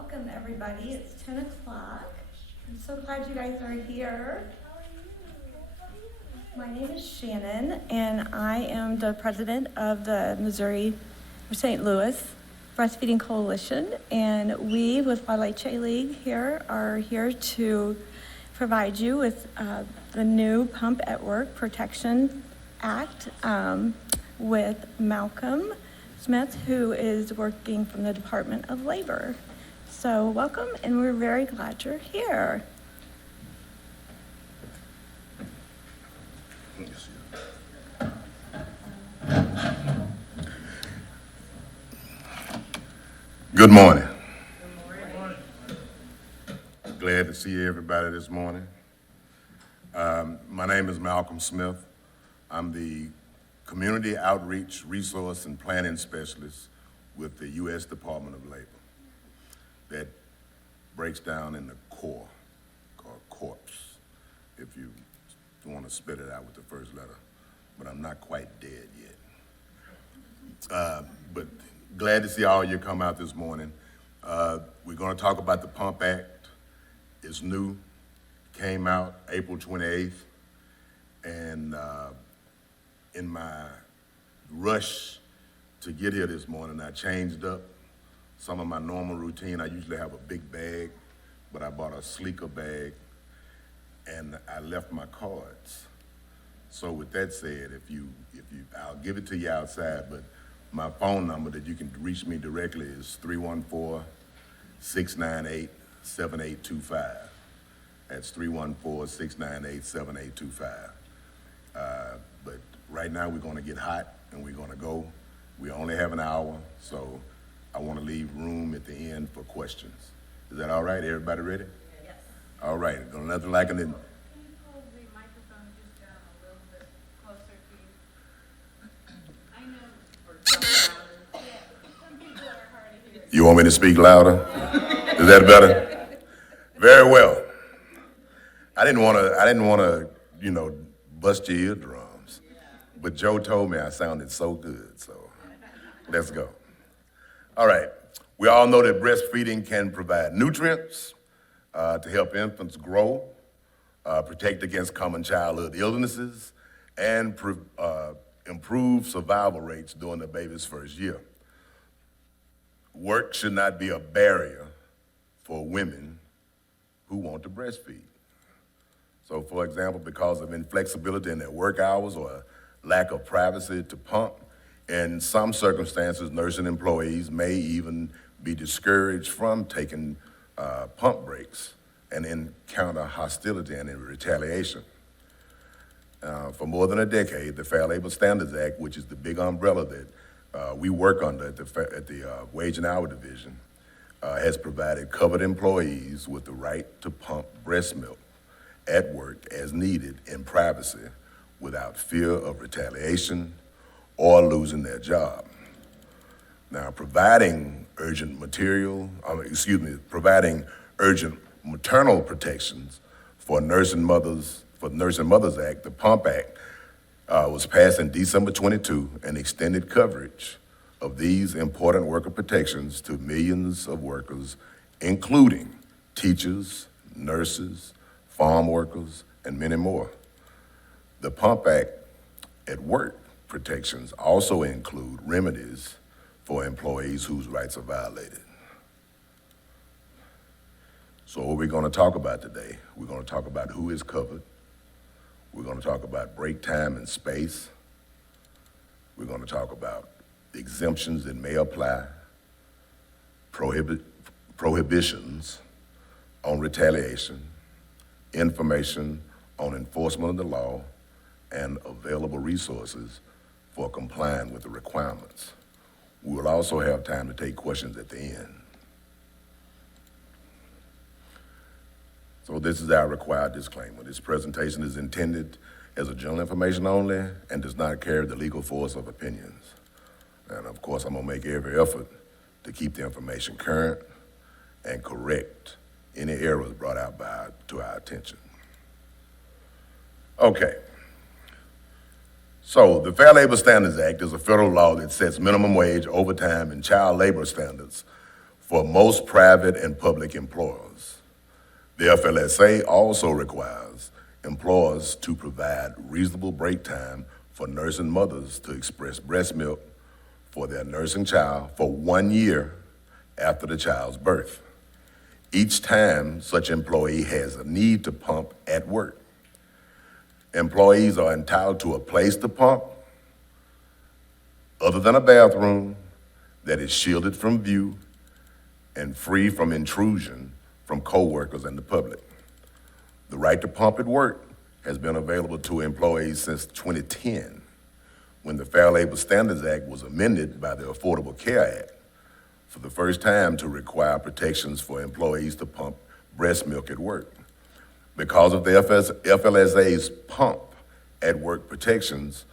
Welcome, everybody. It's 10 o'clock. I'm so glad you guys are here. My name is Shannon, and I am the president of the Missouri or St. Louis Breastfeeding Coalition. And we, with La Leche League here, are here to provide you with the new Pump at Work Protection Act with Malcolm Smith, who is working from the Department of Labor. So welcome, and we're very glad you're here. Good morning. Glad to see everybody this morning. My name is Malcolm Smith. I'm the Community Outreach Resource and Planning Specialist with the U.S. Department of Labor. That breaks down in the core, or corpse, if you want to spit it out with the first letter. But I'm not quite dead yet. But glad to see all of you come out this morning. We're going to talk about the Pump Act. It's new, came out April 28th, and in my rush to get here this morning, I changed up some of my normal routine. I usually have a big bag, but I bought a sleeker bag, and I left my cards. So with that said, I'll give it to you outside, but my phone number that you can reach me directly is 314-698-7825. That's 314-698-7825. But right now we're gonna get hot and we're gonna go. We only have an hour, so I wanna leave room at the end for questions. Is that all right? Everybody ready? Yes. All right, nothing like it. Can you pull the microphone just down a little bit closer to you? I know, or something louder. Yeah, some people are hard to hear. You want me to speak louder? Is that better? Very well. I didn't want to, bust your eardrums, but Joe told me I sounded so good, so let's go. All right. We all know that breastfeeding can provide nutrients to help infants grow, protect against common childhood illnesses, and improve survival rates during the baby's first year. Work should not be a barrier for women who want to breastfeed. So, for example, because of inflexibility in their work hours or lack of privacy to pump, in some circumstances, nursing employees may even be discouraged from taking pump breaks and encounter hostility and retaliation. For more than a decade, the Fair Labor Standards Act, which is the big umbrella that we work under at the Wage and Hour Division, has provided covered employees with the right to pump breast milk at work as needed in privacy without fear of retaliation or losing their job. Now, providing urgent maternal protections for Nursing Mothers Act, the Pump Act, was passed in December 22 and extended coverage of these important worker protections to millions of workers, including teachers, nurses, farm workers, and many more. The Pump Act at Work protections also include remedies for employees whose rights are violated. So what we're going to talk about today, we're going to talk about who is covered. We're going to talk about break time and space. We're going to talk about exemptions that may apply, prohibitions on retaliation, information on enforcement of the law, and available resources for complying with the requirements. We will also have time to take questions at the end. So this is our required disclaimer. This presentation is intended as a general information only and does not carry the legal force of opinions. And of course, I'm gonna make every effort to keep the information current and correct any errors brought out to our attention. Okay. So the Fair Labor Standards Act is a federal law that sets minimum wage, overtime, and child labor standards for most private and public employers. The FLSA also requires employers to provide reasonable break time for nursing mothers to express breast milk for their nursing child for 1 year after the child's birth, each time such employee has a need to pump at work. Employees are entitled to a place to pump other than a bathroom that is shielded from view and free from intrusion from coworkers and the public. The right to pump at work has been available to employees since 2010, when the Fair Labor Standards Act was amended by the Affordable Care Act for the first time to require protections for employees to pump breast milk at work. Because of the FLSA's pump at work protections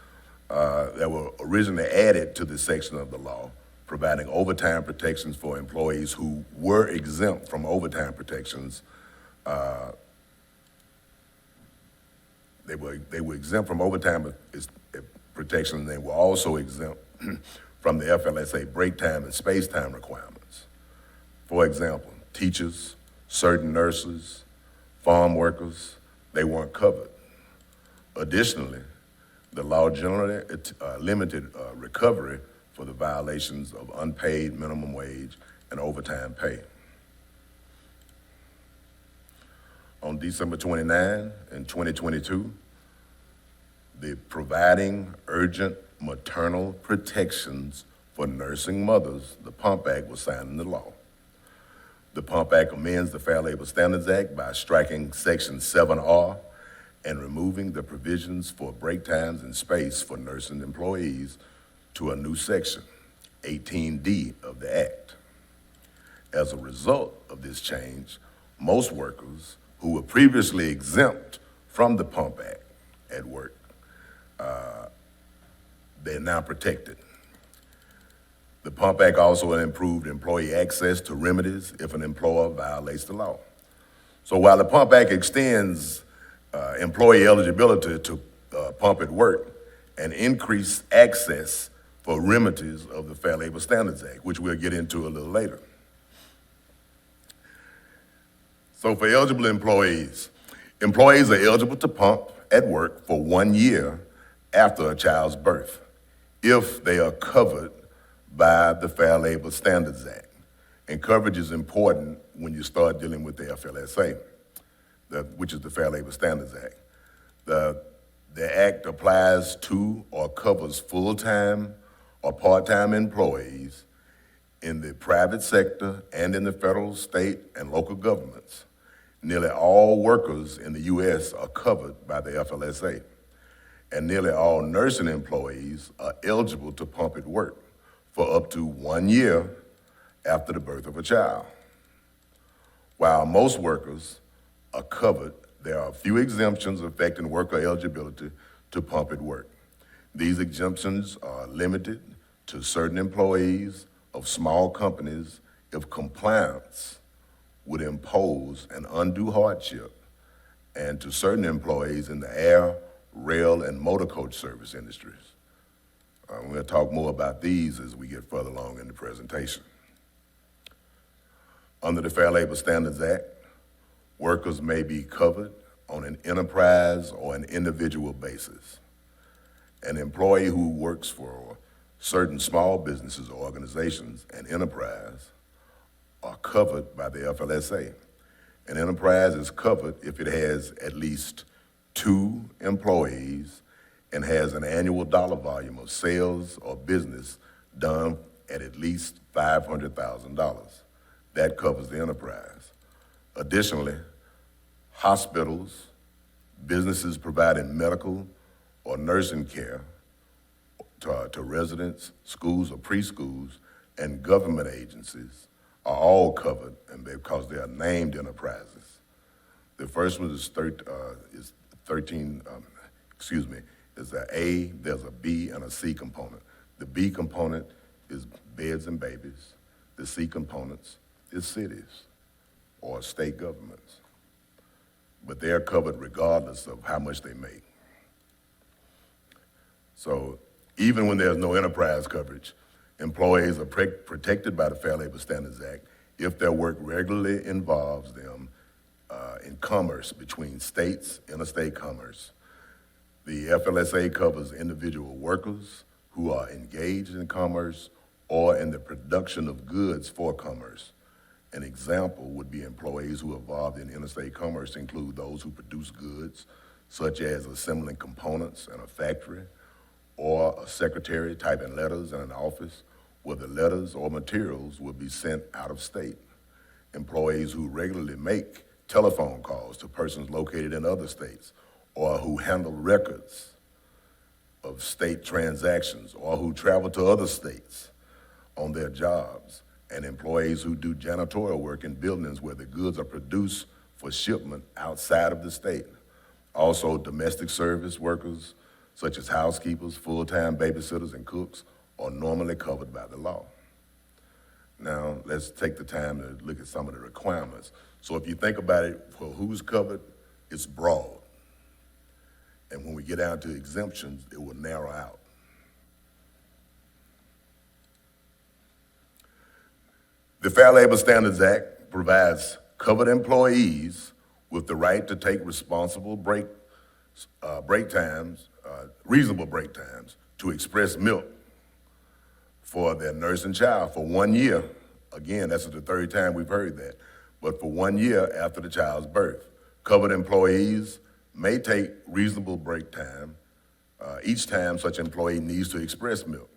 that were originally added to this section of the law, providing overtime protections for employees who were exempt from overtime protections. They were exempt from overtime protections. They were also exempt from the FLSA break time and space time requirements. For example, teachers, certain nurses, farm workers, they weren't covered. Additionally, the law generally limited recovery for the violations of unpaid minimum wage and overtime pay. On December 29 in 2022, the Providing Urgent Maternal Protections for Nursing Mothers, the PUMP Act, was signed into law. The PUMP Act amends the Fair Labor Standards Act by striking Section 7R and removing the provisions for break times and space for nursing employees to a new section, 18D of the Act. As a result of this change, most workers who were previously exempt from the PUMP Act at work, they're now protected. The PUMP Act also improved employee access to remedies if an employer violates the law. So while the PUMP Act extends employee eligibility to pump at work and increased access for remedies of the Fair Labor Standards Act, which we'll get into a little later. So for eligible employees, employees are eligible to pump at work for 1 year after a child's birth, if they are covered by the Fair Labor Standards Act. And coverage is important when you start dealing with the FLSA, which is the Fair Labor Standards Act. The act applies to or covers full-time or part-time employees in the private sector and in the federal, state, and local governments. Nearly all workers in the U.S. are covered by the FLSA, and nearly all nursing employees are eligible to pump at work for up to 1 year after the birth of a child. While most workers are covered, there are a few exemptions affecting worker eligibility to pump at work. These exemptions are limited to certain employees of small companies if compliance would impose an undue hardship, and to certain employees in the air, rail, and motor coach service industries. We'll talk more about these as we get further along in the presentation. Under the Fair Labor Standards Act, workers may be covered on an enterprise or an individual basis. An employee who works for certain small businesses or organizations and enterprise are covered by the FLSA. An enterprise is covered if it has at least 2 employees and has an annual dollar volume of sales or business done at least $500,000. That covers the enterprise. Additionally, hospitals, businesses providing medical or nursing care to residents, schools or preschools, and government agencies are all covered, and because they are named enterprises. The first one is 13, is an A, there's a B, and a C component. The B component is beds and babies. The C components is cities or state governments. But they're covered regardless of how much they make. So even when there's no enterprise coverage, employees are protected by the Fair Labor Standards Act if their work regularly involves them in commerce between states, interstate commerce. The FLSA covers individual workers who are engaged in commerce or in the production of goods for commerce. An example would be employees who are involved in interstate commerce include those who produce goods, such as assembling components in a factory, or a secretary typing letters in an office where the letters or materials will be sent out of state. Employees who regularly make telephone calls to persons located in other states, or who handle records of state transactions, or who travel to other states on their jobs, and employees who do janitorial work in buildings where the goods are produced for shipment outside of the state. Also, domestic service workers, such as housekeepers, full-time babysitters, and cooks, are normally covered by the law. Now, let's take the time to look at some of the requirements. So if you think about it, for who's covered, it's broad. And when we get down to exemptions, it will narrow out. The Fair Labor Standards Act provides covered employees with the right to take responsible reasonable break times to express milk for their nursing child for 1 year. Again, that's the third time we've heard that. But for 1 year after the child's birth. Covered employees may take reasonable break time each time such employee needs to express milk.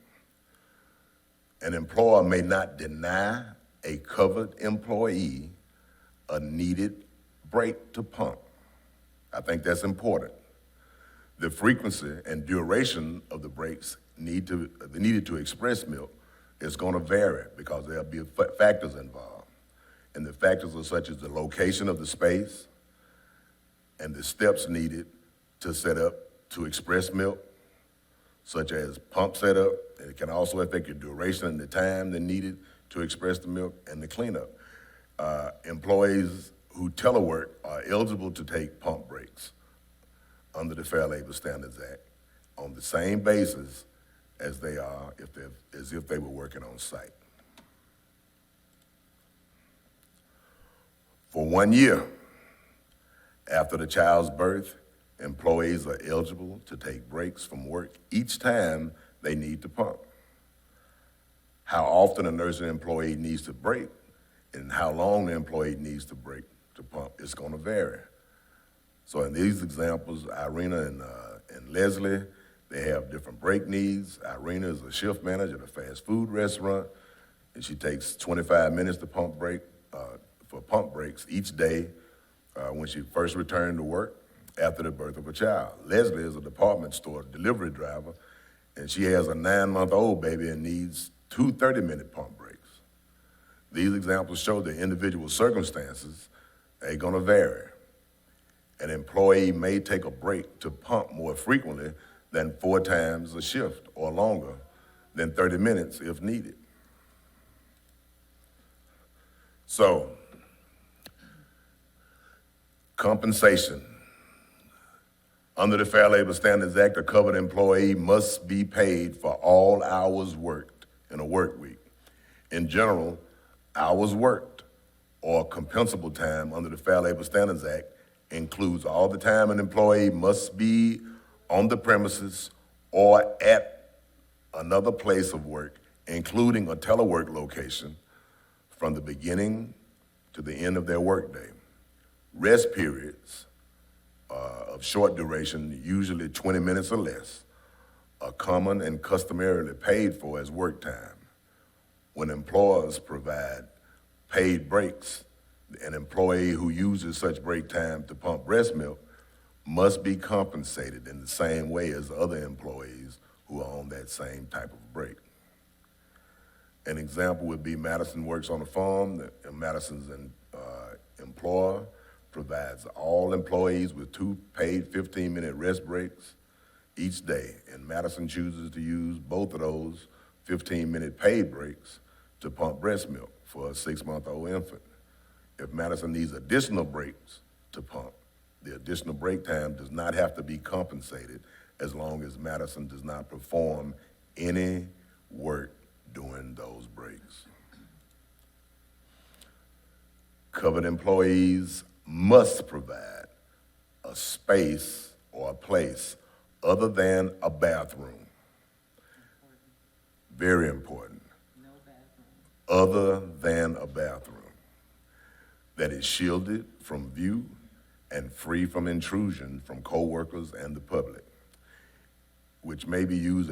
An employer may not deny a covered employee a needed break to pump. I think that's important. The frequency and duration of the breaks needed to express milk is going to vary because there'll be factors involved. And the factors are such as the location of the space and the steps needed to set up to express milk, such as pump setup. It can also affect your duration and the time that needed to express the milk and the cleanup. Employees who telework are eligible to take pump breaks under the Fair Labor Standards Act on the same basis as they are as if they were working on site. For 1 year after the child's birth, employees are eligible to take breaks from work each time they need to pump. How often a nursing employee needs to break and how long the employee needs to break to pump is going to vary. So in these examples, Irina and Leslie, they have different break needs. Irina is a shift manager at a fast food restaurant, and she takes 25 minutes to pump breaks each day when she first returned to work after the birth of a child. Leslie is a department store delivery driver, and she has a 9-month-old baby and needs 2 30-minute pump breaks. These examples show the individual circumstances are going to vary. An employee may take a break to pump more frequently than 4 times a shift or longer than 30 minutes if needed. So, compensation. Under the Fair Labor Standards Act, a covered employee must be paid for all hours worked in a work week. In general, hours worked or compensable time under the Fair Labor Standards Act includes all the time an employee must be on the premises or at another place of work, including a telework location, from the beginning to the end of their workday. Rest periods of short duration, usually 20 minutes or less, are common and customarily paid for as work time. When employers provide paid breaks, an employee who uses such break time to pump breast milk must be compensated in the same way as other employees who are on that same type of break. An example would be Madison works on a farm. Madison's employer provides all employees with 2 paid 15-minute rest breaks each day, and Madison chooses to use both of those 15-minute paid breaks to pump breast milk for a 6-month-old infant. If Madison needs additional breaks to pump, the additional break time does not have to be compensated as long as Madison does not perform any work during those breaks. Covered employees must provide a space or a place other than a bathroom. Very important. Other than a bathroom that is shielded from view and free from intrusion from coworkers and the public, which may be used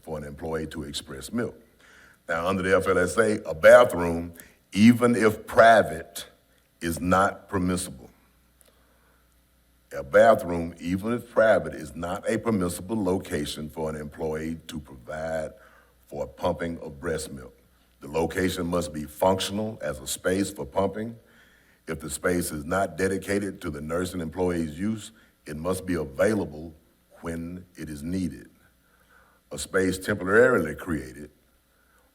for an employee to express milk. Now, under the FLSA, a bathroom, even if private, is not permissible. A bathroom, even if private, is not a permissible location for an employee to provide for pumping of breast milk. The location must be functional as a space for pumping. If the space is not dedicated to the nursing employee's use, it must be available when it is needed. A space temporarily created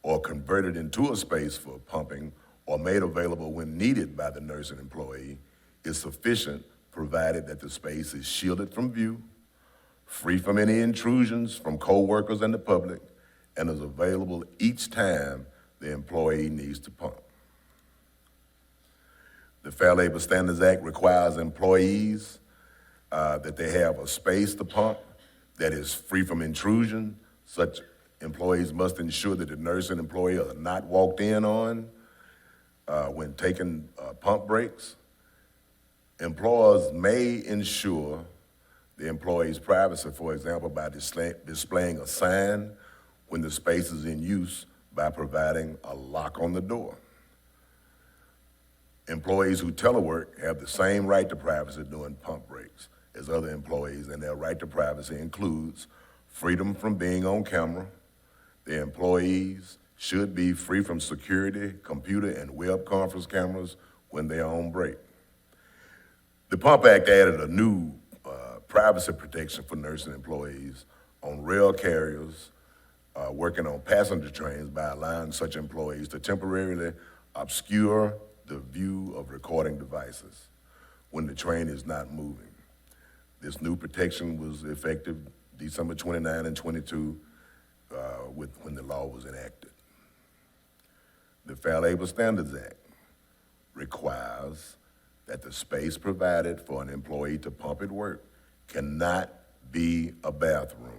or converted into a space for pumping or made available when needed by the nursing employee is sufficient, provided that the space is shielded from view, free from any intrusions from coworkers and the public, and is available each time the employee needs to pump. The Fair Labor Standards Act requires employees that they have a space to pump that is free from intrusion. Such employees must ensure that the nursing employee are not walked in on when taking pump breaks. Employers may ensure the employee's privacy, for example, by displaying a sign when the space is in use by providing a lock on the door. Employees who telework have the same right to privacy during pump breaks as other employees, and their right to privacy includes freedom from being on camera. The employees should be free from security, computer, and web conference cameras when they are on break. The Pump Act added a new privacy protection for nursing employees on rail carriers working on passenger trains by allowing such employees to temporarily obscure the view of recording devices when the train is not moving. This new protection was effective December 29 and 22 when the law was enacted. The Fair Labor Standards Act requires that the space provided for an employee to pump at work cannot be a bathroom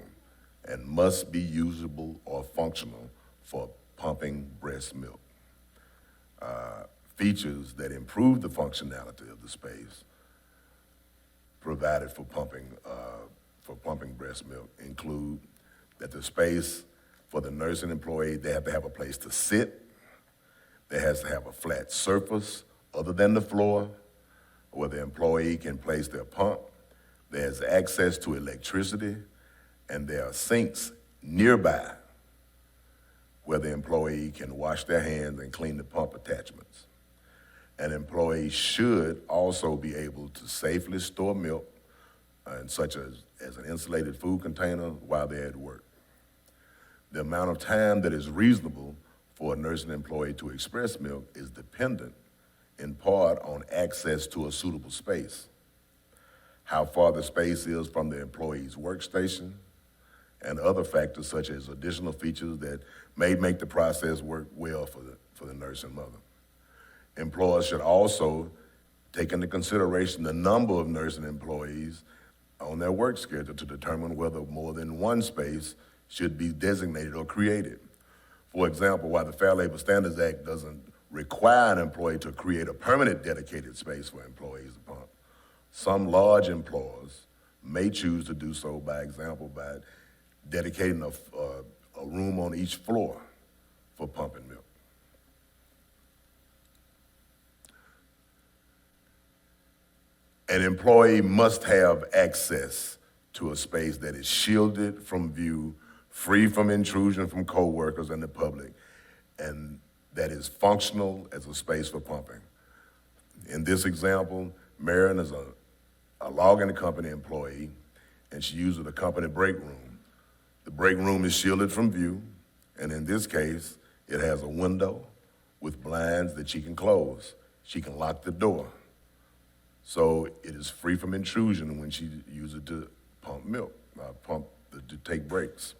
and must be usable or functional for pumping breast milk. Features that improve the functionality of the space provided for pumping breast milk include that the space for the nursing employee, they have to have a place to sit. They has to have a flat surface other than the floor where the employee can place their pump. There's access to electricity, and there are sinks nearby where the employee can wash their hands and clean the pump attachments. An employee should also be able to safely store milk, such as an insulated food container, while they're at work. The amount of time that is reasonable for a nursing employee to express milk is dependent in part on access to a suitable space, how far the space is from the employee's workstation, and other factors such as additional features that may make the process work well for the nursing mother. Employers should also take into consideration the number of nursing employees on their work schedule to determine whether more than one space should be designated or created. For example, while the Fair Labor Standards Act doesn't require an employee to create a permanent dedicated space for employees to pump, some large employers may choose to do so, by example, by dedicating a room on each floor for pumping milk. An employee must have access to a space that is shielded from view, free from intrusion from coworkers and the public, and that is functional as a space for pumping. In this example, Marion is a logging company employee, and she uses a company break room. The break room is shielded from view, and in this case, it has a window with blinds that she can close. She can lock the door. So it is free from intrusion when she uses it to pump milk, to take breaks.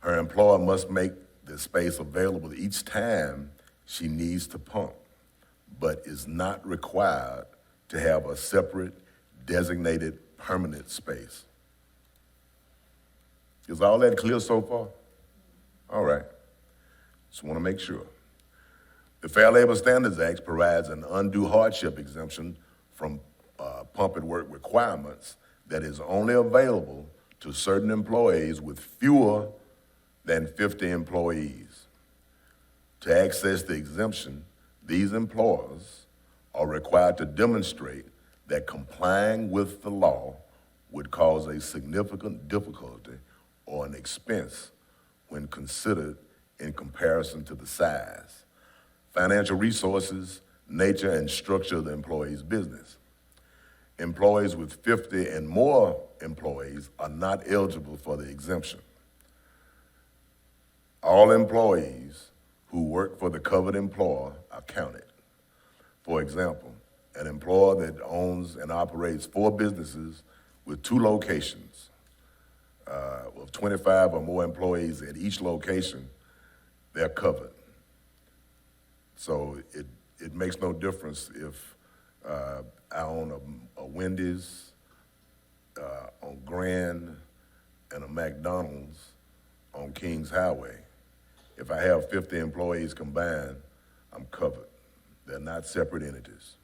Her employer must make the space available each time she needs to pump. but is not required to have a separate designated permanent space. Is all that clear so far? All right. Just want to make sure. The Fair Labor Standards Act provides an undue hardship exemption from pump and work requirements that is only available to certain employees with fewer than 50 employees. To access the exemption, these employers are required to demonstrate that complying with the law would cause a significant difficulty or an expense when considered in comparison to the size, financial resources, nature, and structure of the employee's business. Employees with 50 and more employees are not eligible for the exemption. All employees who work for the covered employer are counted. For example, an employer that owns and operates 4 businesses with 2 locations, with 25 or more employees at each location, they're covered. So it makes no difference if I own a Wendy's on Grand and a McDonald's on Kings Highway. If I have 50 employees combined, I'm covered. They're not separate entities.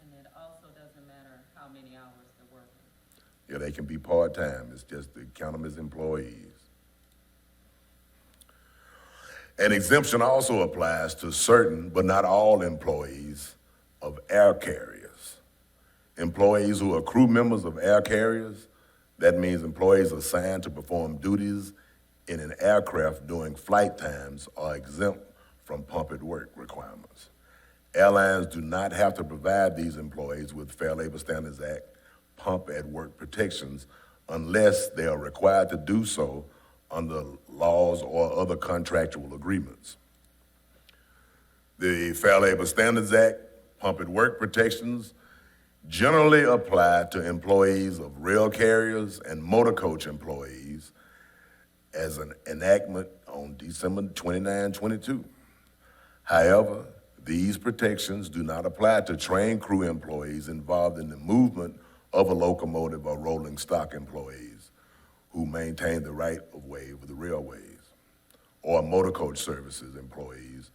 And it also doesn't matter how many hours they're working. Yeah, they can be part-time. It's just to count them as employees. An exemption also applies to certain, but not all employees of air carriers. Employees who are crew members of air carriers, that means employees assigned to perform duties in an aircraft during flight times, are exempt from pump at work requirements. Airlines do not have to provide these employees with Fair Labor Standards Act pump at work protections unless they are required to do so under laws or other contractual agreements. The Fair Labor Standards Act pump at work protections generally apply to employees of rail carriers and motor coach employees as an enactment on December 29, 22. However, these protections do not apply to train crew employees involved in the movement of a locomotive or rolling stock employees who maintain the right of way of the railways, or motor coach services employees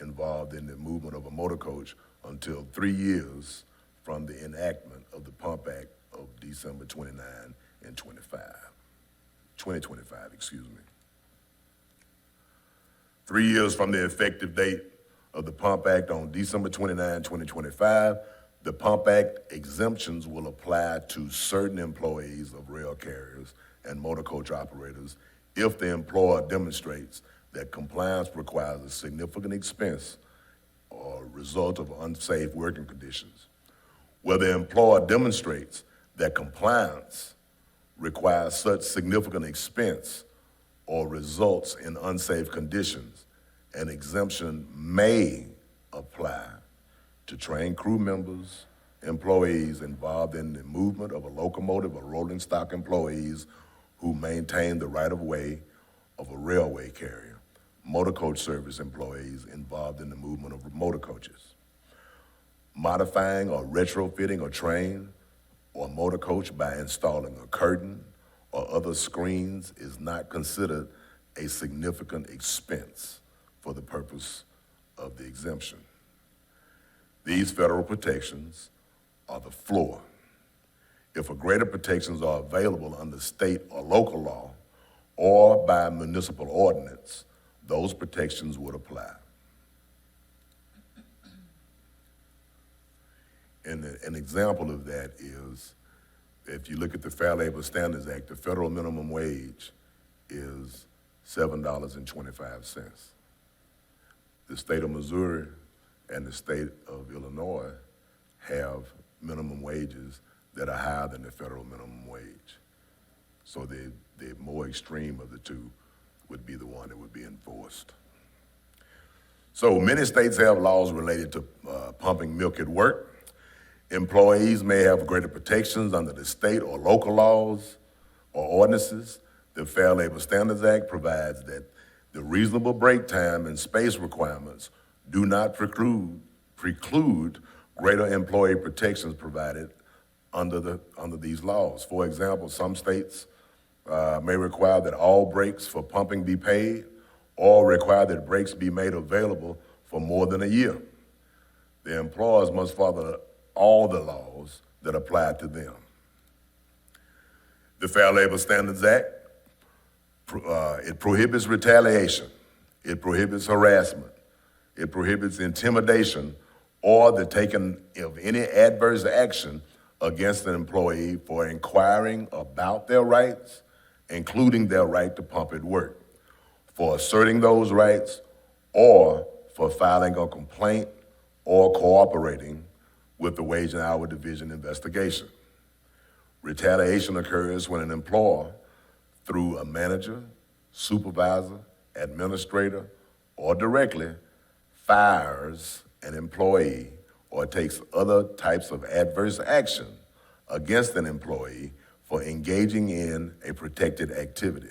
involved in the movement of a motor coach until 3 years from the enactment of the Pump Act of December 29 and 2025, excuse me. 3 years from the effective date of the Pump Act on December 29, 2025, the Pump Act exemptions will apply to certain employees of rail carriers and motor coach operators if the employer demonstrates that compliance requires a significant expense or result of unsafe working conditions. Where the employer demonstrates that compliance requires such significant expense or results in unsafe conditions, an exemption may apply to train crew members, employees involved in the movement of a locomotive or rolling stock employees who maintain the right-of-way of a railway carrier, motor coach service employees involved in the movement of motor coaches. Modifying or retrofitting a train or motor coach by installing a curtain or other screens is not considered a significant expense for the purpose of the exemption. These federal protections are the floor. If a greater protections are available under state or local law or by municipal ordinance, those protections would apply. And an example of that is, if you look at the Fair Labor Standards Act, the federal minimum wage is $7.25. The state of Missouri and the state of Illinois have minimum wages that are higher than the federal minimum wage. So the more extreme of the two would be the one that would be enforced. So many states have laws related to pumping milk at work. Employees may have greater protections under the state or local laws or ordinances. The Fair Labor Standards Act provides that the reasonable break time and space requirements do not preclude preclude greater employee protections provided under these laws. For example, some states may require that all breaks for pumping be paid, or require that breaks be made available for more than a year. The employers must follow all the laws that apply to them. The Fair Labor Standards Act, it prohibits retaliation, it prohibits harassment, it prohibits intimidation or the taking of any adverse action against an employee for inquiring about their rights, including their right to pump at work, for asserting those rights, or for filing a complaint or cooperating with the Wage and Hour Division investigation. Retaliation occurs when an employer, through a manager, supervisor, administrator, or directly, fires an employee or takes other types of adverse action against an employee for engaging in a protected activity.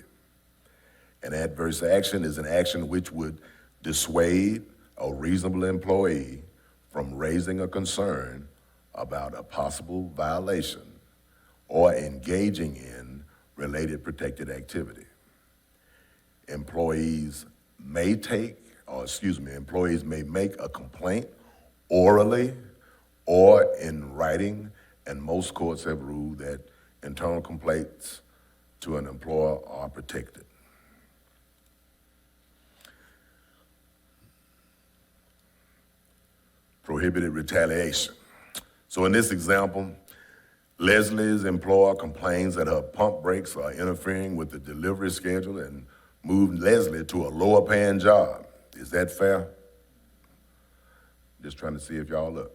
An adverse action is an action which would dissuade a reasonable employee from raising a concern about a possible violation or engaging in related protected activity. Employees may make a complaint orally or in writing, and most courts have ruled that internal complaints to an employer are protected. Prohibited retaliation. So in this example, Leslie's employer complains that her pump breaks are interfering with the delivery schedule and moved Leslie to a lower paying job. Is that fair? Just trying to see if y'all look.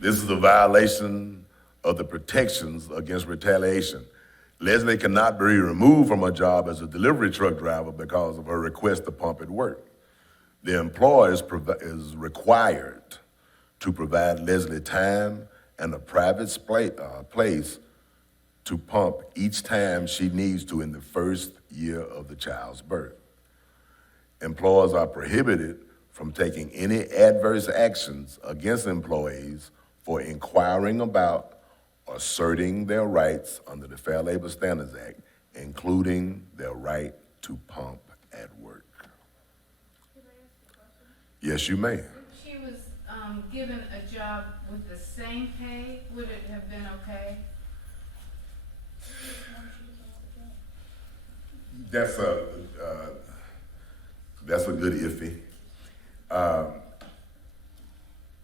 This is a violation of the protections against retaliation. Leslie cannot be removed from her job as a delivery truck driver because of her request to pump at work. The employer is required to provide Leslie time and a private place to pump each time she needs to in the first year of the child's birth. Employers are prohibited from taking any adverse actions against employees for inquiring about or asserting their rights under the Fair Labor Standards Act, including their right to pump at work. Yes, you may. If she was given a job with the same pay, would it have been okay? That's a good iffy.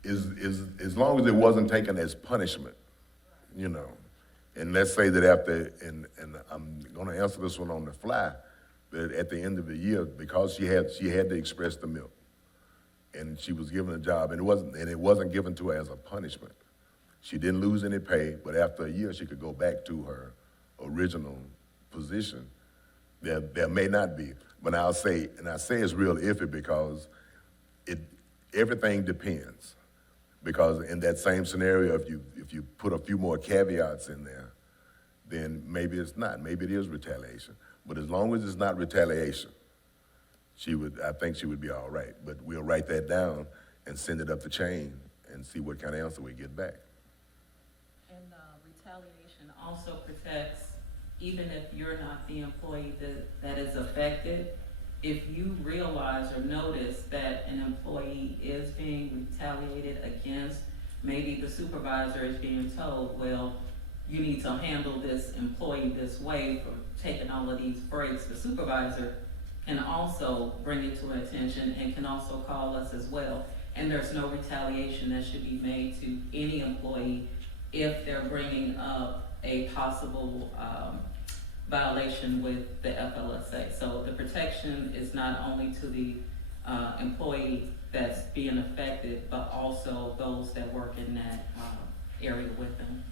As long as it wasn't taken as punishment, you know. And let's say that after, and I'm going to answer this one on the fly, that at the end of the year, because she had to express the milk, and she was given a job, and it wasn't given to her as a punishment. She didn't lose any pay, but after a year, she could go back to her original position. There may not be, but I say it's real iffy because everything depends. Because in that same scenario, if you put a few more caveats in there, then maybe it's not. Maybe it is retaliation. But as long as it's not retaliation, I think she would be all right. But we'll write that down and send it up the chain and see what kind of answer we get back. And retaliation also protects, even if you're not the employee that is affected, if you realize or notice that an employee is being retaliated against, maybe the supervisor is being told, well, you need to handle this employee this way for taking all of these breaks, the supervisor can also bring it to attention and can also call us as well. And there's no retaliation that should be made to any employee if they're bringing up a possible violation with the FLSA. So the protection is not only to the employee that's being affected, but also those that work in that area with them.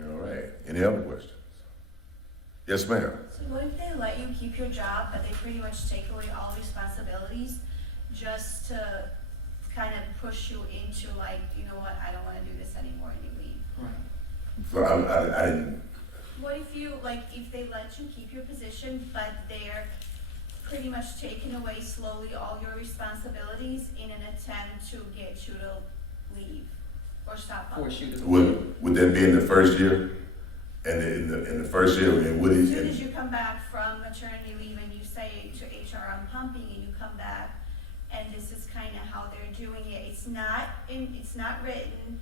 All right. Any other questions? Yes, ma'am. So what if they let you keep your job, but they pretty much take away all responsibilities just to kind of push you into like, you know what, I don't want to do this anymore, and you leave? Right. So I What if you, like, if they let you keep your position, but they're pretty much taking away slowly all your responsibilities in an attempt to get you to leave or stop pumping. Force you to. Would that be in the first year? And in the first year, and would As soon it, as you come back from maternity leave and you say to HR, I'm pumping, and you come back, and this is kind of how they're doing it. It's not written.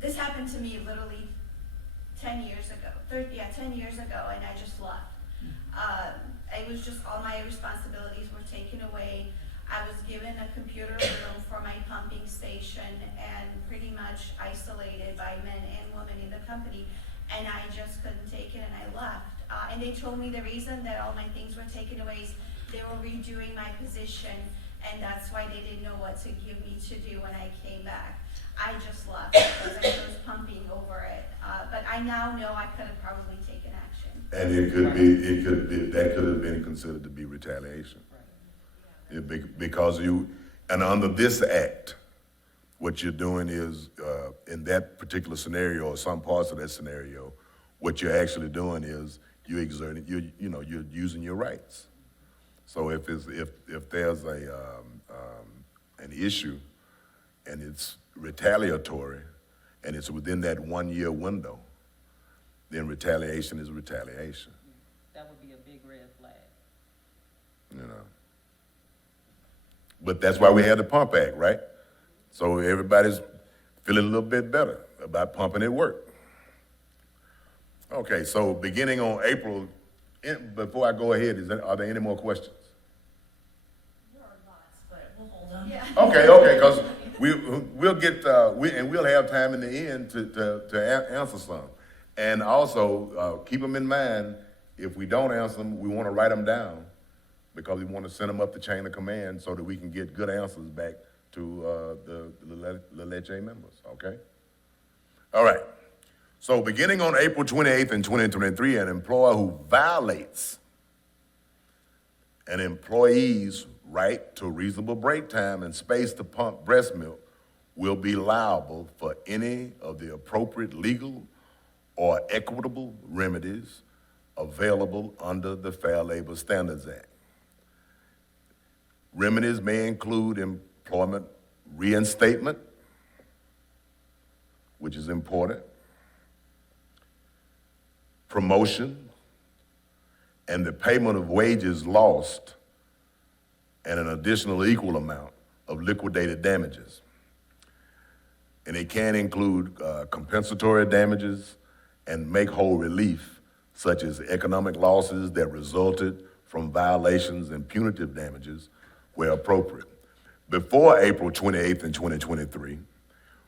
This happened to me literally 10 years ago, 10 years ago, and I just left. It was just all my responsibilities were taken away. I was given a computer room for my pumping station and pretty much isolated by men and women in the company, and I just couldn't take it and I left. And they told me the reason that all my things were taken away is they were redoing my position, and that's why they didn't know what to give me to do when I came back. I just left because I chose pumping over it. But I now know I could have probably taken action. and that could have been considered to be retaliation. Because and under this act, what you're doing is, in that particular scenario or some parts of that scenario, what you're actually doing is you're using your rights. So if there's an issue and it's retaliatory and it's within that 1 year window, then retaliation is retaliation, That would be a big red flag. you know. But that's why we had the Pump Act, right? So everybody's feeling a little bit better about pumping at work. Okay, so beginning on April, before I go ahead, are there any more questions? There are lots, but we'll hold on. Yeah. Okay, because we'll get we'll have time in the end to answer some, and also keep them in mind. If we don't answer them, we want to write them down because we want to send them up the chain of command so that we can get good answers back to the Leche members. Okay. All right. So beginning on April 28th in 2023, an employer who violates an employee's right to reasonable break time and space to pump breast milk will be liable for any of the appropriate legal or equitable remedies available under the Fair Labor Standards Act. Remedies may include employment reinstatement, which is important, promotion, and the payment of wages lost and an additional equal amount of liquidated damages. And it can include compensatory damages and make-whole relief, such as economic losses that resulted from violations and punitive damages where appropriate. Before April 28th in 2023,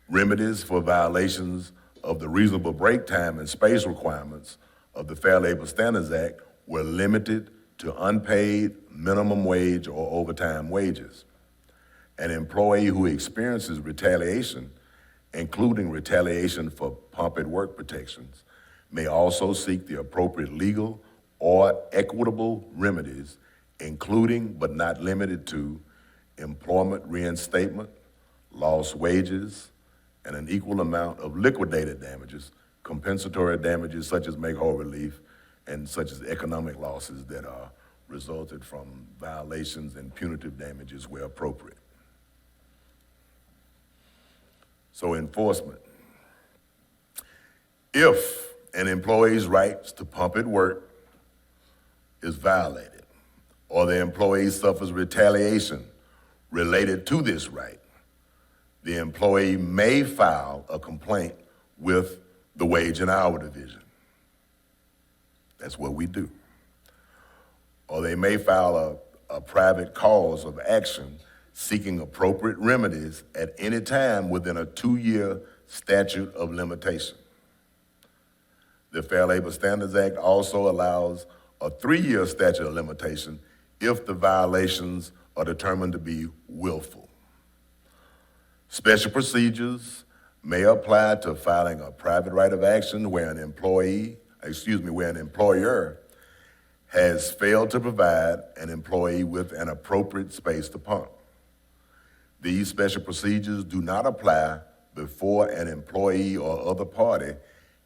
remedies for violations of the reasonable break time and space requirements of the Fair Labor Standards Act were limited to unpaid minimum wage or overtime wages. An employee who experiences retaliation, including retaliation for pump at work protections, may also seek the appropriate legal or equitable remedies, including but not limited to employment reinstatement, lost wages, and an equal amount of liquidated damages, compensatory damages such as make-whole relief, and such as economic losses that are resulted from violations and punitive damages where appropriate. So enforcement. If an employee's rights to pump at work is violated, or the employee suffers retaliation related to this right, the employee may file a complaint with the Wage and Hour Division. That's what we do. Or they may file a private cause of action seeking appropriate remedies at any time within a 2-year statute of limitation. The Fair Labor Standards Act also allows a 3-year statute of limitation if the violations are determined to be willful. Special procedures may apply to filing a private right of action where an employer has failed to provide an employee with an appropriate space to pump. These special procedures do not apply before an employee or other party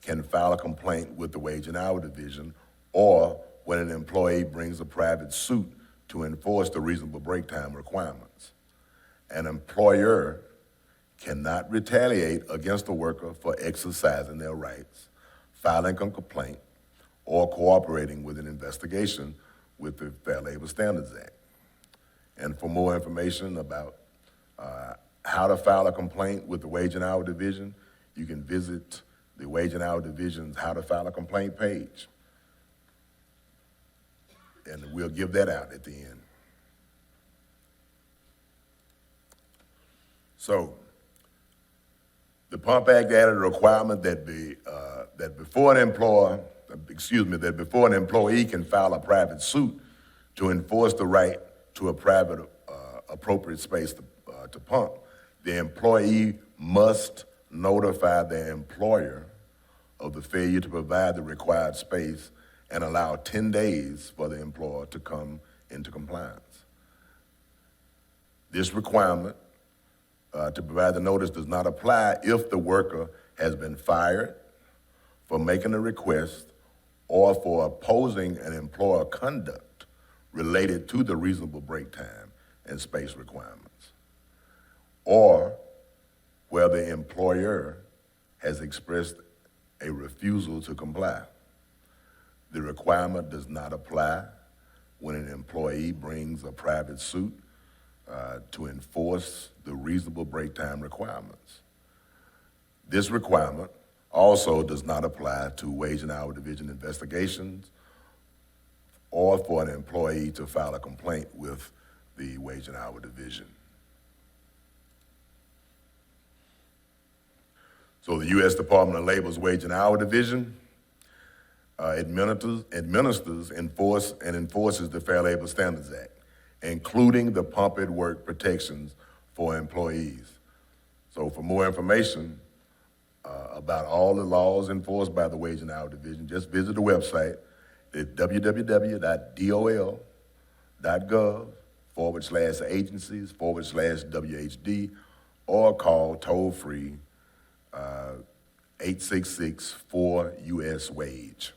can file a complaint with the Wage and Hour Division or when an employee brings a private suit to enforce the reasonable break time requirements. An employer cannot retaliate against a worker for exercising their rights, filing a complaint, or cooperating with an investigation with the Fair Labor Standards Act. And for more information about how to file a complaint with the Wage and Hour Division, you can visit the Wage and Hour Division's How to File a Complaint page. And we'll give that out at the end. So, the Pump Act added a requirement that before an employee can file a private suit to enforce the right to a private appropriate space to pump, the employee must notify their employer of the failure to provide the required space and allow 10 days for the employer to come into compliance. This requirement to provide the notice does not apply if the worker has been fired for making a request or for opposing an employer conduct related to the reasonable break time and space requirements, or where the employer has expressed a refusal to comply. The requirement does not apply when an employee brings a private suit to enforce the reasonable break time requirements. This requirement also does not apply to Wage and Hour Division investigations or for an employee to file a complaint with the Wage and Hour Division. So the U.S. Department of Labor's Wage and Hour Division administers, enforces the Fair Labor Standards Act, including the Pump at Work protections for employees. So for more information about all the laws enforced by the Wage and Hour Division, just visit the website at www.dol.gov/agencies/WHD or call toll-free 866-4-US-WAGE.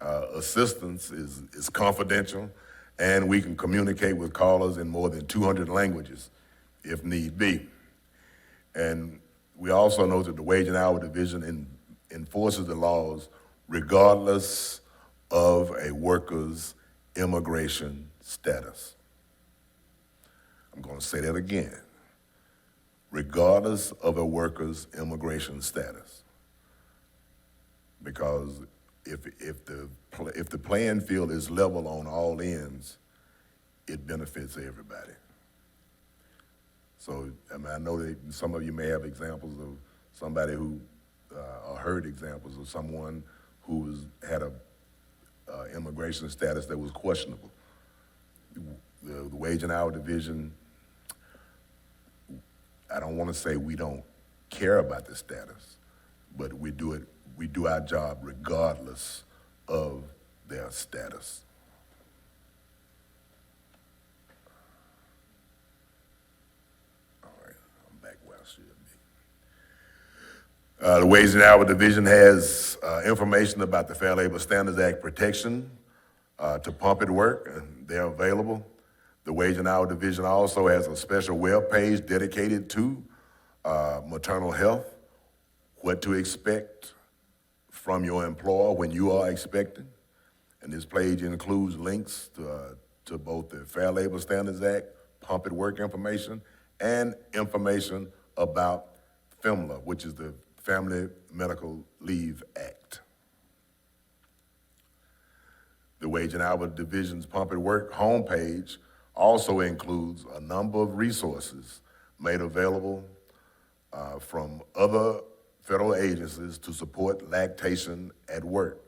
Assistance is confidential, and we can communicate with callers in more than 200 languages if need be. And we also know that the Wage and Hour Division enforces the laws regardless of a worker's immigration status. I'm going to say that again. Regardless of a worker's immigration status. Because if the playing field is level on all ends, it benefits everybody. So, I know that some of you may have examples of somebody who, or heard examples of someone who had a immigration status that was questionable. The Wage and Hour Division, I don't want to say we don't care about the status, but we do our job regardless of their status. All right, I'm back where I should be. The Wage and Hour Division has information about the Fair Labor Standards Act protection to Pump at Work, and they're available. The Wage and Hour Division also has a special web page dedicated to maternal health, what to expect from your employer when you are expecting. And this page includes links to both the Fair Labor Standards Act, Pump at Work information, and information about FMLA, which is the Family Medical Leave Act. The Wage and Hour Division's Pump at Work homepage also includes a number of resources made available from other federal agencies to support lactation at work,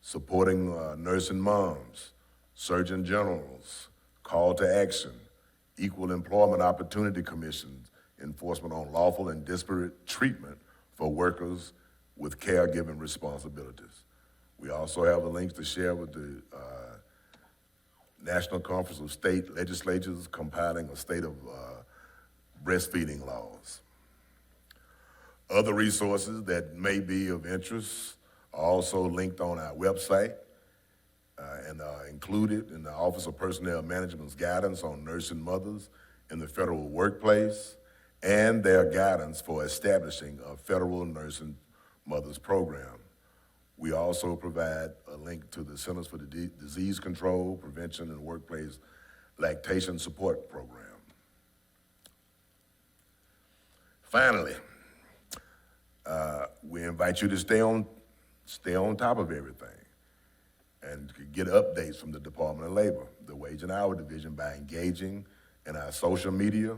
supporting nursing moms, surgeon generals, call to action, equal employment opportunity commissions, enforcement on lawful and disparate treatment for workers with caregiving responsibilities. We also have the links to share with the National Conference of State Legislatures compiling a state of breastfeeding laws. Other resources that may be of interest are also linked on our website and are included in the Office of Personnel Management's guidance on nursing mothers in the federal workplace and their guidance for establishing a federal nursing mothers program. We also provide a link to the Centers for Disease Control, Prevention, and Workplace Lactation Support Program. Finally, we invite you to stay on top of everything and get updates from the Department of Labor, the Wage and Hour Division, by engaging in our social media,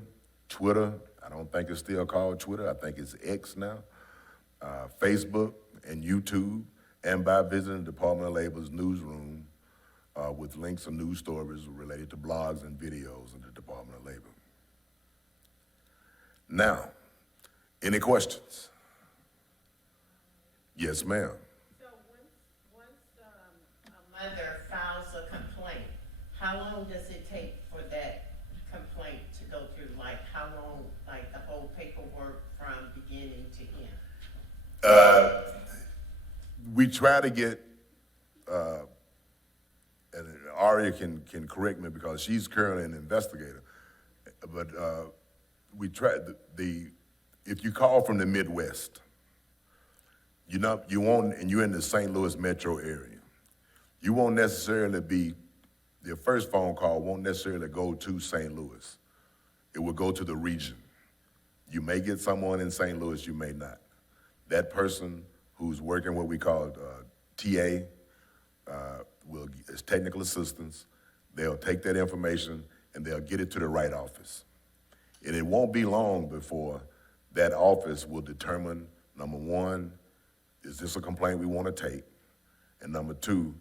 Twitter. I don't think it's still called Twitter. I think it's X now. Facebook and YouTube, and by visiting the Department of Labor's newsroom with links and news stories related to blogs and videos in the Department of Labor. Now, any questions? Yes, ma'am. So once a mother files a complaint, how long does it take for that complaint to go through? Like how long, like the whole paperwork from beginning to end? We try to get, and Aria can correct me because she's currently an investigator, but we try, if you call from the Midwest, you won't, and you're in the St. Louis metro area, you won't necessarily be, your first phone call won't necessarily go to St. Louis. It will go to the region. You may get someone in St. Louis, you may not. That person who's working what we call TA is technical assistance. They'll take that information and they'll get it to the right office. And it won't be long before that office will determine, number one, is this a complaint we want to take? And number two,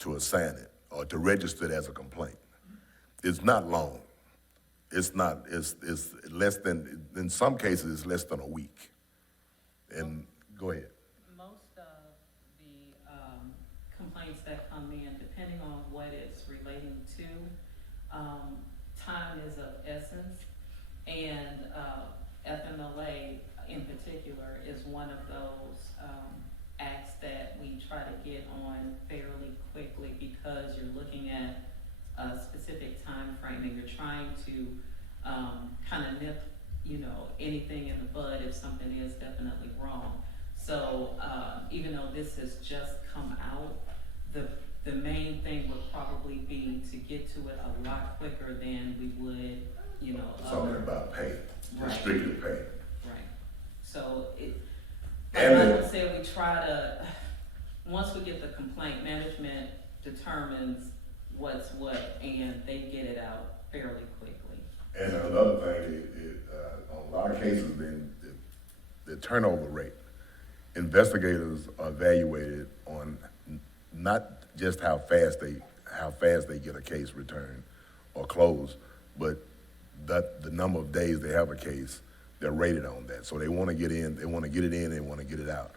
to assign it or to register it as a complaint. It's not long. It's less than, in some cases, it's less than a week. And go ahead. Most of the complaints that come in, depending on what it's relating to, time is of essence, and FMLA in particular is one of those acts that we try to get on fairly quickly because you're looking at a specific time frame and you're trying to kind of nip, anything in the bud if something is definitely wrong. So even though this has just come out, the main thing would probably be to get to it a lot quicker than we would, Something about pay, Right. strictly pay. Right. So And like I said, we try to, once we get the complaint, management determines what's what, and they get it out fairly quickly. And another thing, on a lot of cases, the turnover rate, investigators are evaluated on not just how fast they get a case returned or closed, but the number of days they have a case, they're rated on that. So they want to get in, they want to get it in, they want to get it out.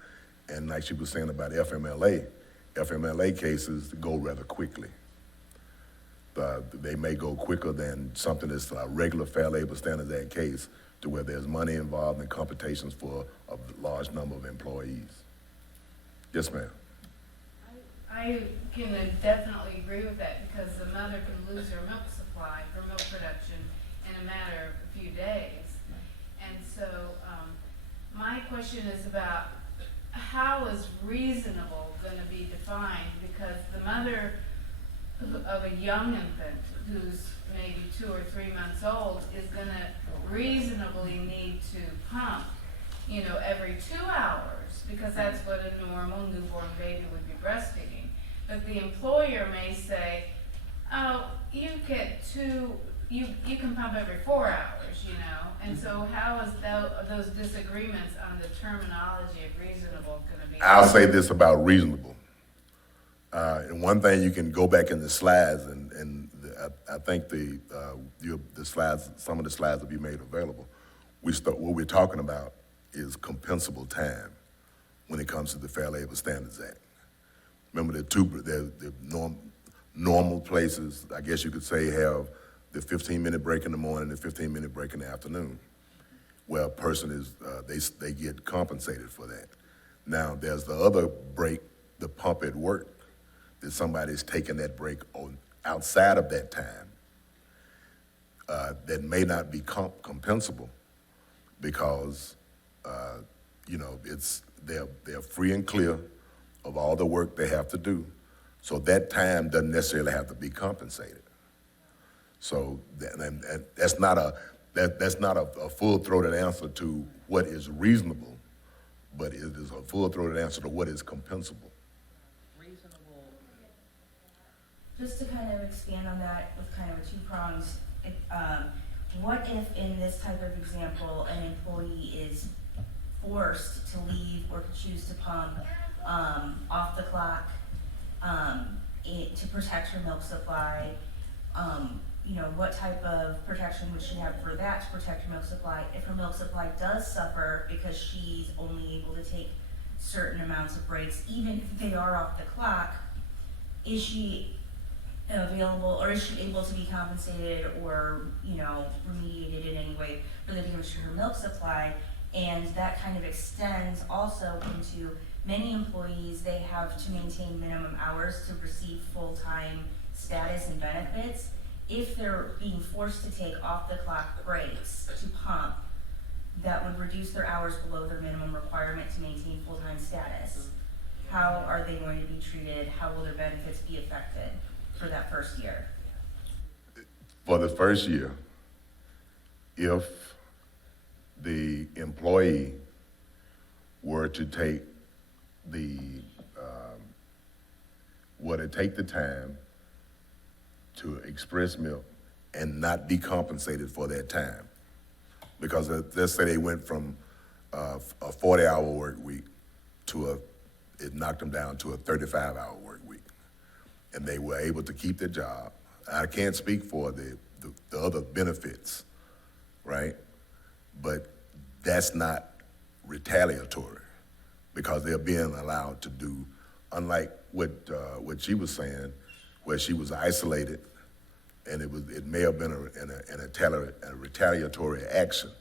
And like she was saying about FMLA cases go rather quickly. They may go quicker than something that's a regular Fair Labor Standards Act case, to where there's money involved in computations for a large number of employees. Yes, ma'am. I can definitely agree with that because the mother can lose her milk supply for milk production in a matter of a few days. And so my question is about how is reasonable going to be defined, because the mother of a young infant who's maybe 2 or 3 months old is going to reasonably need to pump, every 2 hours, because that's what a normal newborn baby would be breastfeeding. But the employer may say, oh, you can pump every 4 hours, And so how is those disagreements on the terminology of reasonable going to be? I'll say this about reasonable. And one thing, you can go back in the slides, and I think the slides, some of the slides will be made available. What we're talking about is compensable time when it comes to the Fair Labor Standards Act. Remember, the normal places, I guess you could say, have the 15-minute break in the morning and the 15-minute break in the afternoon, where a person is, they get compensated for that. Now, there's the other break, the pump at work. that somebody's taking that break on outside of that time, that may not be compensable because, they're free and clear of all the work they have to do. So that time doesn't necessarily have to be compensated. So that's not a full-throated answer to what is reasonable, but it is a full-throated answer to what is compensable. Reasonable. Just to kind of expand on that with kind of a two prongs, what if in this type of example, an employee is forced to leave or to choose to pump off the clock to protect her milk supply? What type of protection would she have for that to protect her milk supply? If her milk supply does suffer because she's only able to take certain amounts of breaks, even if they are off the clock, is she available, or is she able to be compensated or, remediated in any way for the damage to her milk supply? And that kind of extends also into many employees, they have to maintain minimum hours to receive full-time status and benefits. If they're being forced to take off-the-clock breaks to pump, that would reduce their hours below their minimum requirement to maintain full-time status. How are they going to be treated? How will their benefits be affected for that first year? For the first year, if the employee were to take the time to express milk and not be compensated for that time, because let's say they went from a 40-hour work week it knocked them down to a 35-hour work week, and they were able to keep their job. I can't speak for the other benefits, right? But that's not retaliatory because they're being allowed to do, unlike what she was saying, where she was isolated, and it may have been a retaliatory action.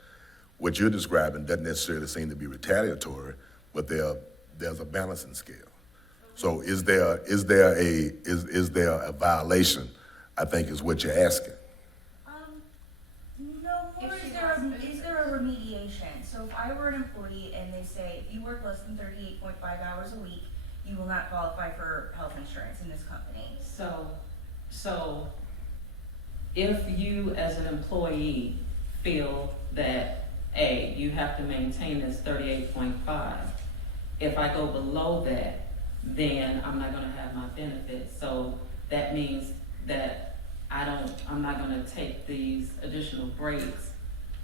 What you're describing doesn't necessarily seem to be retaliatory, but there's a balancing scale. So is there a violation? I think is what you're asking. No, more If she is there a remediation? So if I were an employee and they say, if you work less than 38.5 hours a week, you will not qualify for health insurance in this company. So if you as an employee feel that, A, you have to maintain this 38.5, if I go below that, then I'm not gonna have my benefits. So that means that I'm not gonna take these additional breaks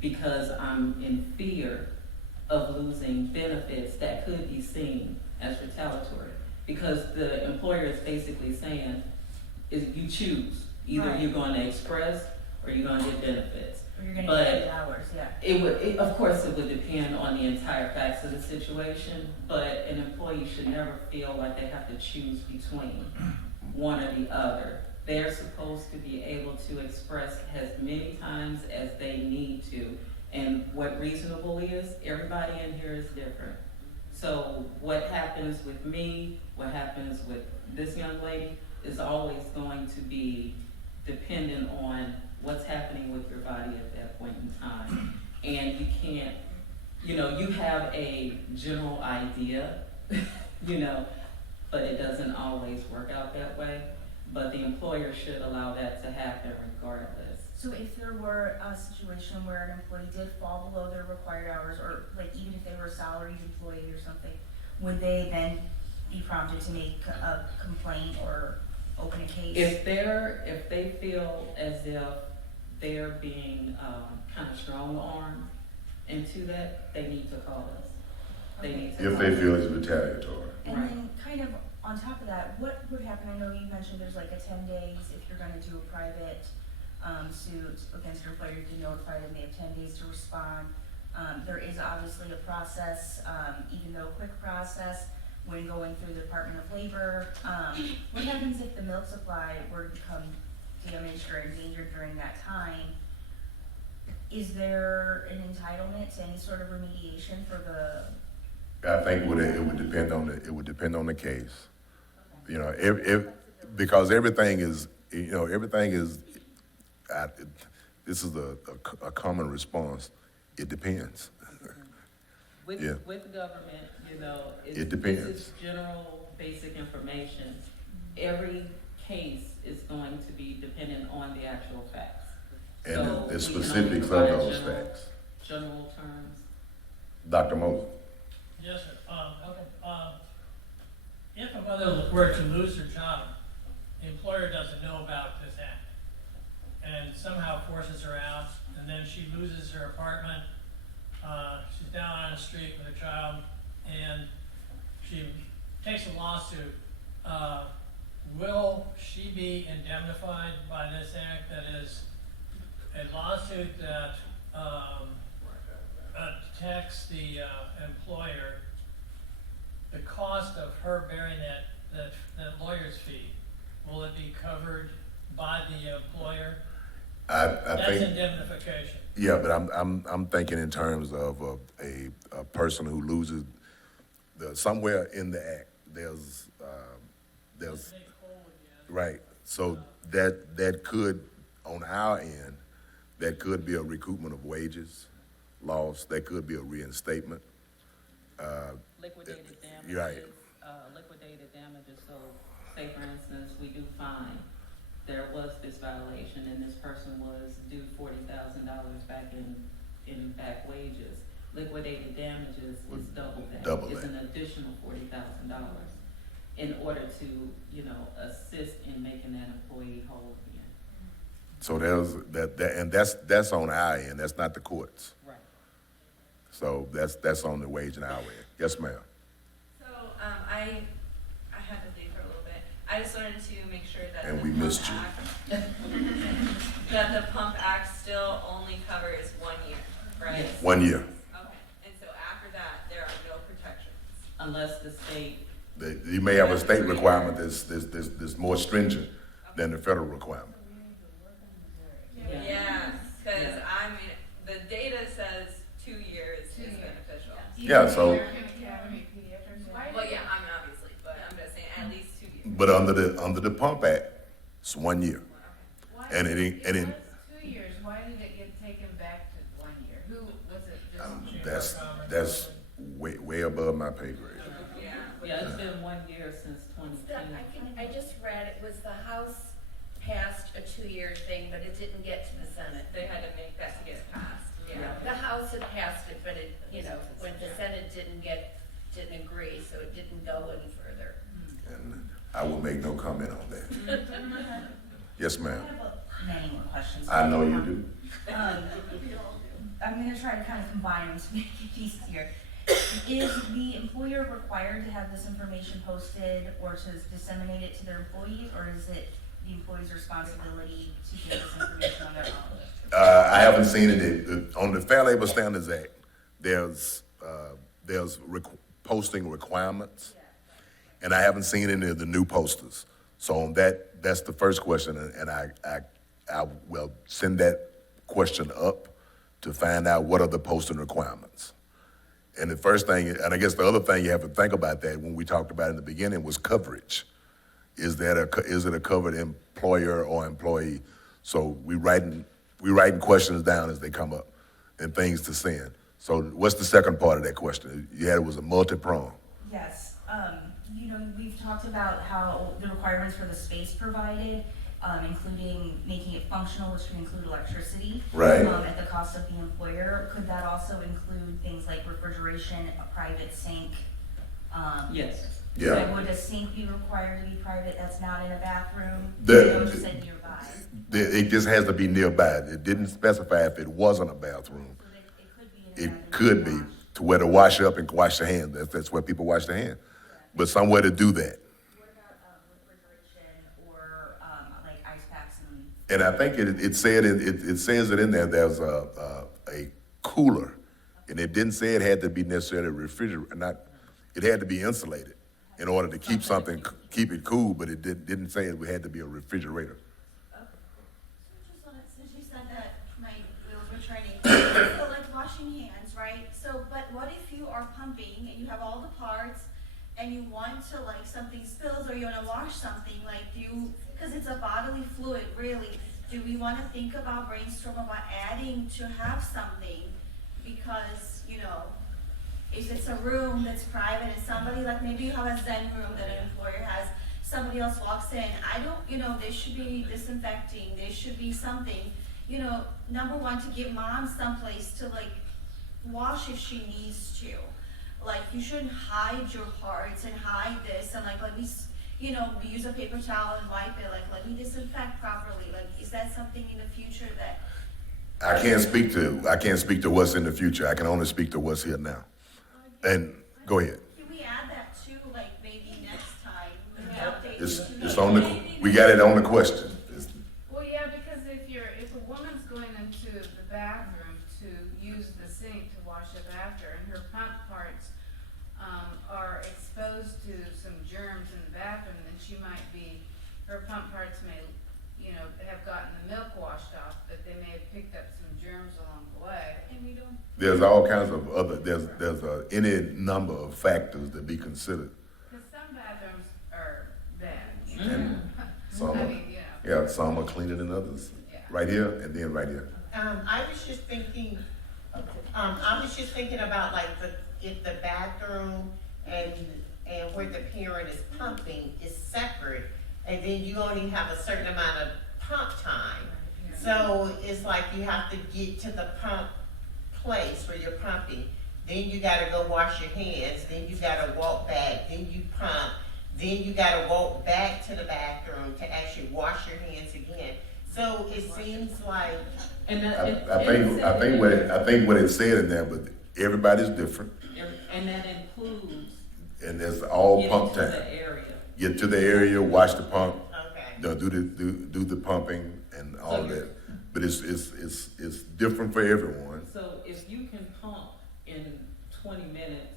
because I'm in fear of losing benefits that could be seen as retaliatory. Because the employer is basically saying, you choose. Either Right. you're gonna express or you're gonna get benefits. Or you're gonna But get the hours, yeah. Of course, it would depend on the entire facts of the situation, but an employee should never feel like they have to choose between one or the other. They're supposed to be able to express as many times as they need to. And what reasonable is, everybody in here is different. So what happens with me, what happens with this young lady is always going to be dependent on what's happening with your body at that point in time. And you can't, you have a general idea, but it doesn't always work out that way. But the employer should allow that to happen regardless. So if there were a situation where an employee did fall below their required hours, or like even if they were a salaried employee or something, would they then be prompted to make a complaint or open a case? If they feel as if they're being kind of strong-armed into that, they need to call us. They need to If they feel it's retaliatory. And Right. then kind of on top of that, what would happen, I know you mentioned there's like a 10 days if you're gonna do a private suit against your employer, you can notify them, they have 10 days to respond. There is obviously a process, even though a quick process, when going through the Department of Labor. What happens if the milk supply were to become damaged or endangered during that time? Is there an entitlement to any sort of remediation for the? I think it would depend on the case. If because everything is, everything is, this is a common response. It depends. With, Yeah. with government, It this depends. is general, basic information. Every case is going to be dependent on the actual facts. And So the we can only specifics of provide those general- facts. General terms. Dr. Mosley? Yes, sir. If a mother were to lose her job, the employer doesn't know about this act and somehow forces her out, and then she loses her apartment. She's down on the street with her child, and she takes a lawsuit. Will she be indemnified by this act? That is, a lawsuit that protects the employer, the cost of her bearing that lawyer's fee, will it be covered by the employer? I That's think, indemnification. yeah, but I'm thinking in terms of a person who loses, somewhere in the act, there's, Make whole again. right, so that could, on our end, that could be a recoupment of wages lost, that could be a reinstatement. Liquidated You're right. damages, liquidated damages, so say for instance, we do find there was this violation and this person was due $40,000 back in back wages. Liquidated damages is double that. Double It's that. an additional $40,000 in order to, assist in making that employee whole again. So there's and that's on our end, that's not the courts. Right. So that's on the wage and hour end. Yes, ma'am. So, I had to leave for a little bit. I just wanted to make sure that And the we Pump missed you. Act- that the Pump Act still only covers 1 year, right? 1 year. Okay, and so after that, there are no protections. Unless the state, You may have a state requirement that's more stringent than the federal requirement. yeah. Yes, because Yeah. I mean, the data says 2 years is beneficial. Yeah, so, American Academy of Pediatrics, why Well, yeah, I mean, obviously, but I'm just saying at least 2 years. but under the Pump Act, it's 1 year. Why And did it was 2 years, why did it get taken back to 1 year? Who, was it just? That's way above my pay grade. Yeah. Yeah, it's been 1 year since 2010. I just read, it was the House passed a 2-year thing, but it didn't get to the Senate. They had to make that to get passed, yeah. The House had passed it, but it, when the Senate didn't agree, so it didn't go any further. And I will make no comment on that. Yes, I ma'am. have many more questions. I know you do. I'm gonna try to kind of combine them to make it easier. Is the employer required to have this information posted or to disseminate it to their employees, or is it the employee's responsibility to get this information on their own? I haven't seen it. On the Fair Labor Standards Act, there's posting requirements, and I haven't seen any of the new posters. So on that's the first question, and I will send that question up to find out what are the posting requirements. And the first thing, and I guess the other thing you have to think about that when we talked about in the beginning was coverage. Is it a covered employer or employee? So we writing questions down as they come up and things to send. So what's the second part of that question? You had it was a multi-prong. Yes, we've talked about how the requirements for the space provided, including making it functional, which can include electricity. Right. At the cost of the employer. Could that also include things like refrigeration, a private sink? Yes. Yeah. So would a sink be required to be private that's not in a bathroom? The- You said nearby. It just has to be nearby. It didn't specify if it wasn't a bathroom. So that it could be in a bathroom. It could be to where to wash up and wash their hands. That's where people wash their hands. But somewhere to do that. What about refrigeration or like ice packs and? And I think it says it in there. There's a cooler, and it didn't say it had to be necessarily refrigerated. It had to be insulated in order to keep it cool. But it didn't say it had to be a refrigerator. Since you said that, my wheels were turning. So like washing hands, right? So, but what if you are pumping and you have all the parts and you want to, like, something spills, or you wanna wash something, like, cause it's a bodily fluid, really, do we wanna think about, brainstorm about adding to have something? Because, if it's a room that's private and somebody, like, maybe you have a Zen room that an employer has, somebody else walks in, they should be disinfecting, there should be something, number one, to give mom someplace to, like, wash if she needs to. Like, you shouldn't hide your parts and hide this and, like, let me, we use a paper towel and wipe it, like, let me disinfect properly, like, is that something in the future that? I can't speak to what's in the future. I can only speak to what's here now. And go ahead. Can we add that too, like, maybe next time, when we update? It's on we got it on the question. Well, yeah, because if a woman's going into the bathroom to use the sink to wash up after, and her pump parts, are exposed to some germs in the bathroom, then her pump parts may, have gotten the milk washed off, but they may have picked up some germs along the way. And we don't. There's all kinds of any number of factors that be considered. Because some bathrooms are bad, And some, yeah, some are cleaner than others. Yeah. Right here and then right here. I was just thinking about like if the bathroom and where the parent is pumping is separate, and then you only have a certain amount of pump time. So it's like you have to get to the pump place where you're pumping, then you gotta go wash your hands, then you gotta walk back, then you pump, then you gotta walk back to the bathroom to actually wash your hands again. So it seems like. And I think what it said in there, but everybody's different, And that includes and it's all getting pump to time. the area. Get to the area, wash the pump, Okay. do the pumping and all So that. But it's different for everyone. So if you can pump in 20 minutes,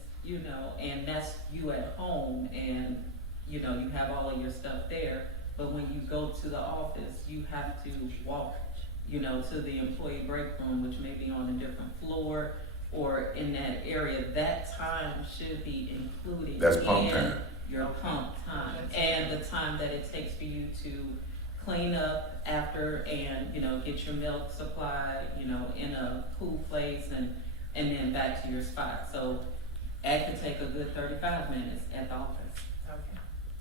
and that's you at home, and, you have all of your stuff there, but when you go to the office, you have to walk, to the employee break room, which may be on a different floor or in that area, that time should be included That's pump in time. your pump time, and the time that it takes for you to clean up after and, get your milk supply, in a cool place and then back to your spot. So that could take a good 35 minutes at the office. Okay.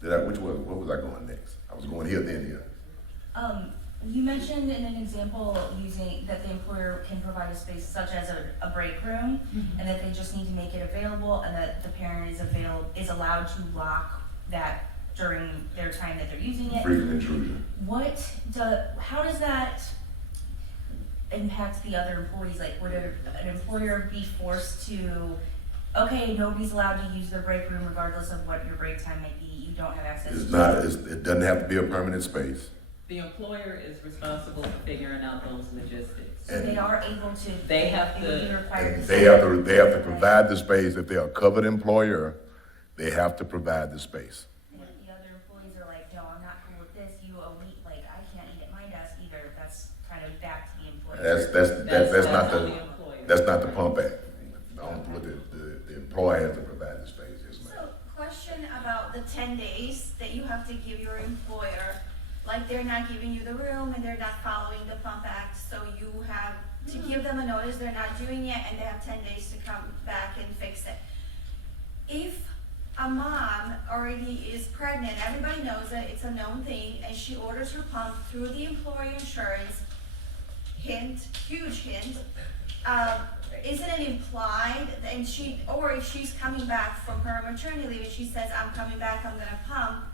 What was I going next? I was going here, then here. You mentioned in an example using that the employer can provide a space such as a break room, and that they just need to make it available, and that the parent is allowed to lock that during their time that they're using it. Frequent intrusion. How does that impact the other employees? Like, would an employer be forced to, okay, nobody's allowed to use their break room regardless of what your break time might be, you don't have access to it? It doesn't have to be a permanent space. The employer is responsible for figuring out those logistics. So they are able to. They have would be to- required And to they have to provide the space. If they're a covered employer, they have to provide the space. And if the other employees are like, no, I'm not cool with this, you owe me, like, I can't eat at my desk either, that's kind of back to the employer. That's not the pump act. The employer has to provide the space, yes, ma'am. So, question about the 10 days that you have to give your employer, like they're not giving you the room and they're not following the pump act, so you have to give them a notice, they're not doing it, and they have 10 days to come back and fix it. If a mom already is pregnant, everybody knows it, it's a known thing, and she orders her pump through the employer insurance, hint, huge hint, isn't it implied, and or if she's coming back from her maternity leave and she says, I'm coming back, I'm gonna pump,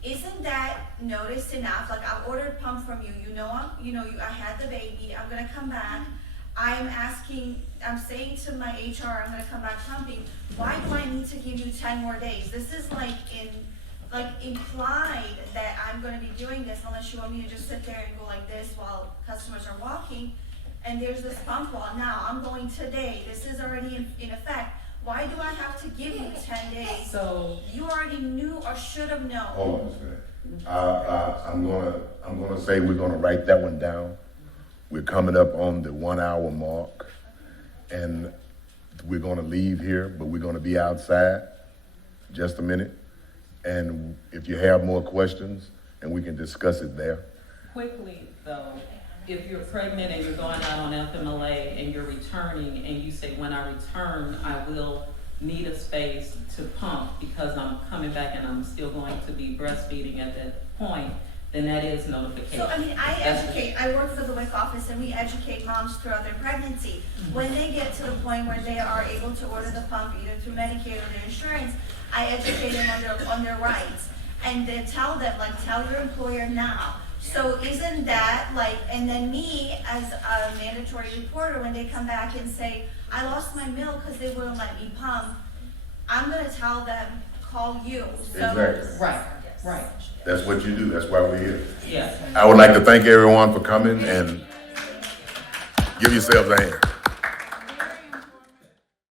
isn't that notice enough? Like, I ordered pump from you, I had the baby, I'm gonna come back, I'm saying to my HR, I'm gonna come back pumping, why do I need to give you 10 more days? This is implied that I'm gonna be doing this unless you want me to just sit there and go like this while customers are walking, and there's this pump wall, now I'm going today, this is already in effect, why do I have to give you 10 days? So You already knew or should have known. Hold on a minute. I'm gonna say we're gonna write that one down. We're coming up on the 1 hour mark, and we're gonna leave here, but we're gonna be outside. just a minute. And if you have more questions, and we can discuss it there. Quickly, though, if you're pregnant and you're going out on FMLA and you're returning and you say, when I return, I will need a space to pump because I'm coming back and I'm still going to be breastfeeding at that point, then that is notification. So, I mean, I That's- educate, I work for the WIC office and we educate moms throughout their pregnancy. When they get to the point where they are able to order the pump either through Medicaid or their insurance, I educate them on their rights. And then tell them, like, tell your employer now. So isn't that like, and then me as a mandatory reporter, when they come back and say, I lost my milk because they wouldn't let me pump, I'm gonna tell them, call you. So Exactly. Right. That's what you do, that's why we're here. Yes. I would like to thank everyone for coming and give yourselves a hand.